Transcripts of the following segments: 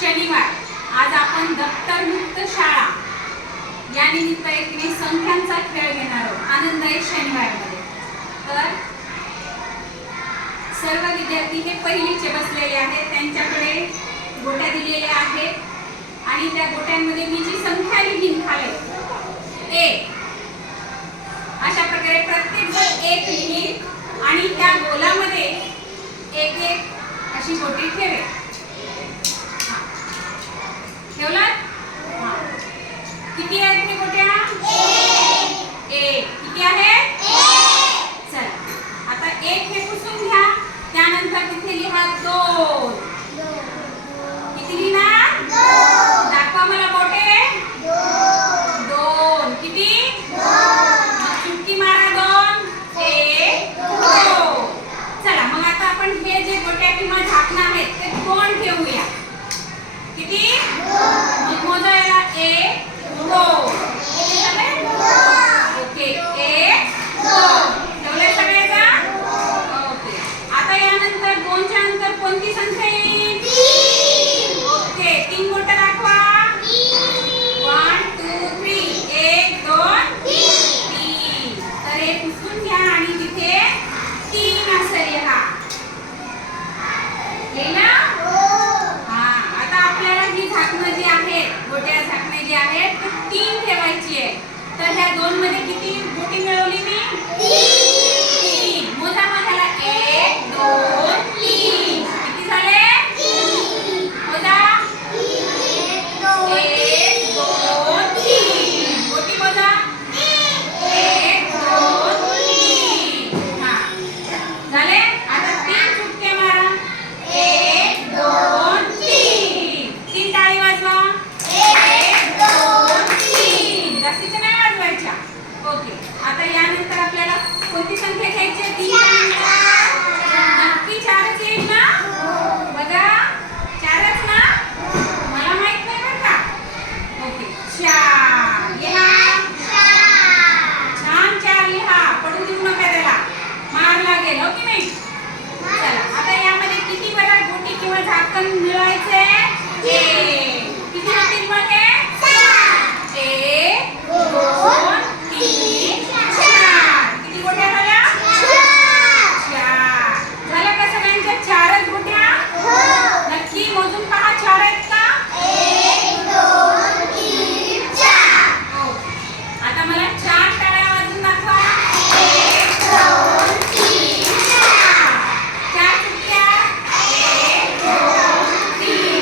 शनिवार आज आपण दप्तरमुक्त शाळा या निमित्त एक संख्यांचा खेळ घेणार आहोत आनंददायी शनिवारमध्ये। तर सर्व विद्यार्थी हे पहिलीचे बसलेले आहेत, त्यांच्याकडे गोट्या दिलेल्या आहेत आणि त्या गोट्यांमध्ये मी जी संख्या लिहीन खाली 1 अशा प्रकारे प्रत्येक जण 1 लिहील आणि त्या गोलामध्ये एक एक अशी गोटी ठेवेल। ठेवलात? किती आहेत हे गोट्या? 1 किती आहेत? 1 चला आता 1 हे पुसून घ्या, त्यानंतर तिथे लिहा 2 किती लिहिणार? 2 दाखवा मला बोटे 2 किती? 2 मग चुटकी मारा 2 1 2 चला मग आता आपण हे जे गोट्या किंवा झाकणं आहेत ते 2 ठेवूया। किती? 2 मग मोजायला 1 2 किती झाले? 2 ओके 1 2 ठेवले सगळेजण? ओके आता यानंतर 2 च्या नंतर कोणती संख्या येईल? 3 ओके 3 गोट्या दाखवा 1 2 3 1 2 3 तर हे पुसून घ्या आणि तिथे 3 असं लिहा। लिहिलं? आता आपल्याला ही झाकणं जी आहेत गोट्या झाकणे जी आहेत ते 3 ठेवायची आहे। तर ह्या 2 मध्ये किती गोटी मिळवली मी? 3 मोजा मला 1 2 3 किती झाले? 3 मोजा 1 2 3 गोटी मोजा 1 2 3 हां झाले। आता 3 चुटके मारा 1 2 3 टाळी वाजवा 1 2 3 जास्तीच्या नाही वाजवायच्या। ओके आता यानंतर आपल्याला कोणती संख्या घ्यायची आहे? 3 नक्की 4च येईल ना? बघा 4च ना? मला माहित नाही बरं का? ओके 4 लिहा छान 4 लिहा, पडू देऊ नका त्याला, मार लागेल हो की नाही? चला आता यामध्ये किती बरं गोटी किंवा झाकण मिळवायचे? 1 किती होतील मग हे? 1 2 3 4 किती गोट्या झाल्या? 4 झाल्या का सगळ्यांच्या? 4च गोट्या? नक्की मोजून पहा 4 आहेत का? 1 2 3 4 आता मला 4 टाळ्या वाजवून दाखवा 1 2 3 4 4 चुटक्या 1 2 3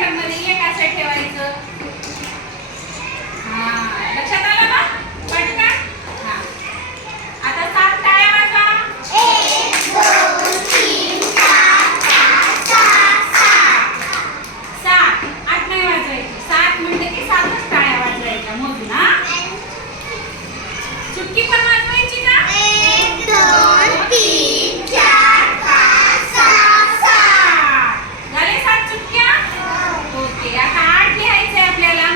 सेंटर मध्ये एक असं ठेवायचं. हा लक्षात आलं ना पटकन. हा आता 7 टाळ्या वाजवा. 1 2 3 4 5 6 7. 8 नाही वाजवायची. 7 म्हणजे की 7च टाळ्या वाजवायच्या मोजून. हा चुटकी पण वाजवायची का? 1 2 3 4 5 6 7. झाले 7 चुटक्या. ओके आता 8 लिहायचंय आपल्याला.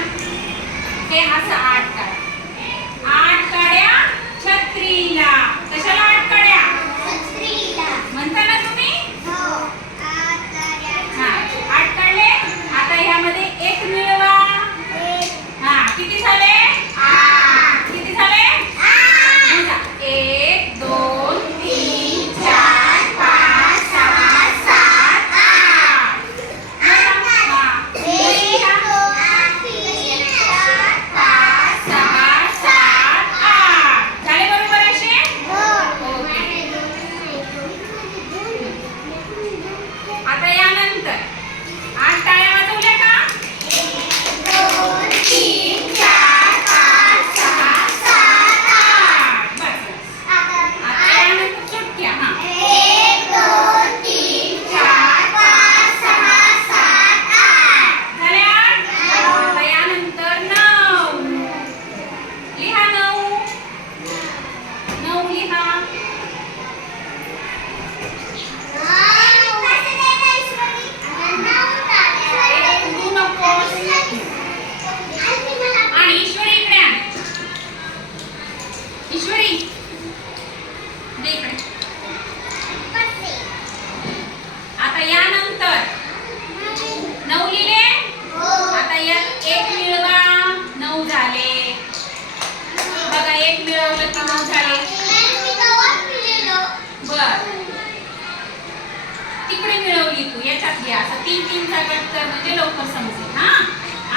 हे असं 8 काढ. 8 काड्या छत्रीला. कशाला 8 काड्या? छत्रीला म्हणता ना तुम्ही? हो. 8 काढले. आता ह्यामध्ये 1 मिळवा. हा किती झाले? 8. किती झाले? 8. 1 2 3 4 5 6 7 8. झाले बरोबर असे? आता यानंतर 8 टाळ्या वाजवल्या का? 2 3 4 5 6 7 8. बस. आता यानंतर चुटक्या. हा 1 2 3 4 5 6 7 8. झाल्या? आता यानंतर 9. लिहा 9. 9 लिहा. तू नकोस. आणि ईश्वरी इकडे आण. ईश्वरी दे इकडे. आता यानंतर 9 लिहिले. आता यात 1 मिळवा. 9 झाले. बघा 1 मिळवलं की 9 झाले. बर तिकडे मिळवली तू. याच्यात घ्या. असं 3 चा गट कर म्हणजे लवकर समजेल. हा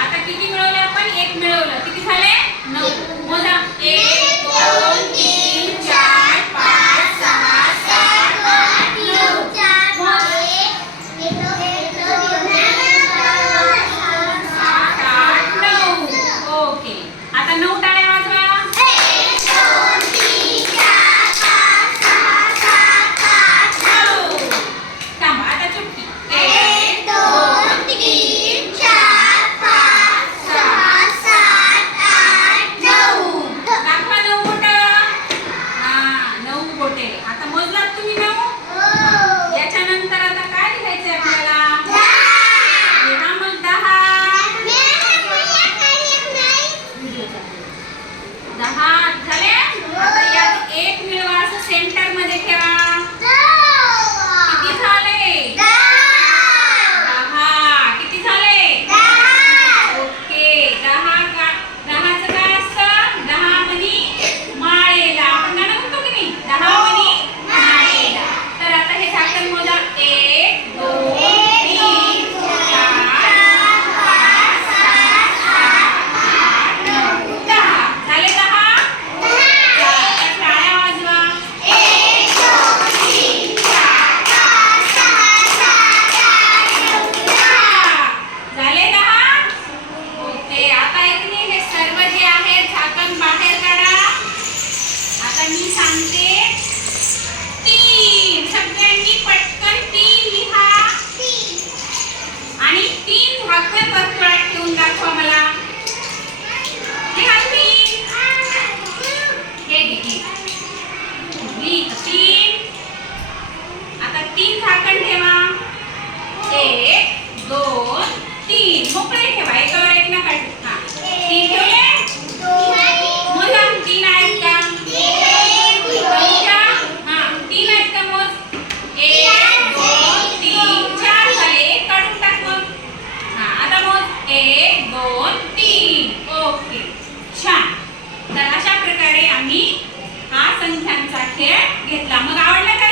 आता किती मिळवले आपण? 1 मिळवलं. किती झाले? 9. मोजा. 1 2 3 4 5 6 7 8 9. ओके आता 9 टाळ्या वाजवा. 1 2 3 4 5 6 7 8 9. थांबा आता चुटकी. 1 2 3 4 5 6 7 8 9. दाखवा 9 बोटं. हा 9 बोटे. आता मोजलात तुम्ही 9? याच्यानंतर आता काय लिहायचंय आपल्याला? 10. मग 10. 10 झाले. आता यात 1 मिळवा. असं सेंटर मध्ये ठेवा. किती झाले? 10. किती झाले? ओके 10चं काय असतं? 10 मनी माळेला. आपण गाणं म्हणतो की नाही? 10 मनी माळेला. तर आता हे झाकण मोजा. 1 2 3 4 5 6 7 8 9 10. झाले 10. आता टाळ्या वाजवा. 1 2 3 4 5 6 7 8 9 10. झाले 10. ओके आता इथे हे सर्व जे आहे झाकण बाहेर काढा. आता मी सांगते 3. सगळ्यांनी पटकन 3 लिहा. आणि 3 झाकण वर्तुळात ठेवून दाखवा मला. लिहा 3. हे घे. 3. आता 3 झाकण ठेवा. 1 2 3. मोकळे ठेवा. एकावर एक नका ठेवू. हा 3 ठेवले. मोजा. 3 आहेत का? हा 3 आहेत का? मोज. 1 2 3 4 झाले. एक काढून टाक मग. हा आता मोज. 1 2 3. ओके छान. तर अशा प्रकारे आम्ही हा संख्यांचा खेळ घेतला. मग आवडला का?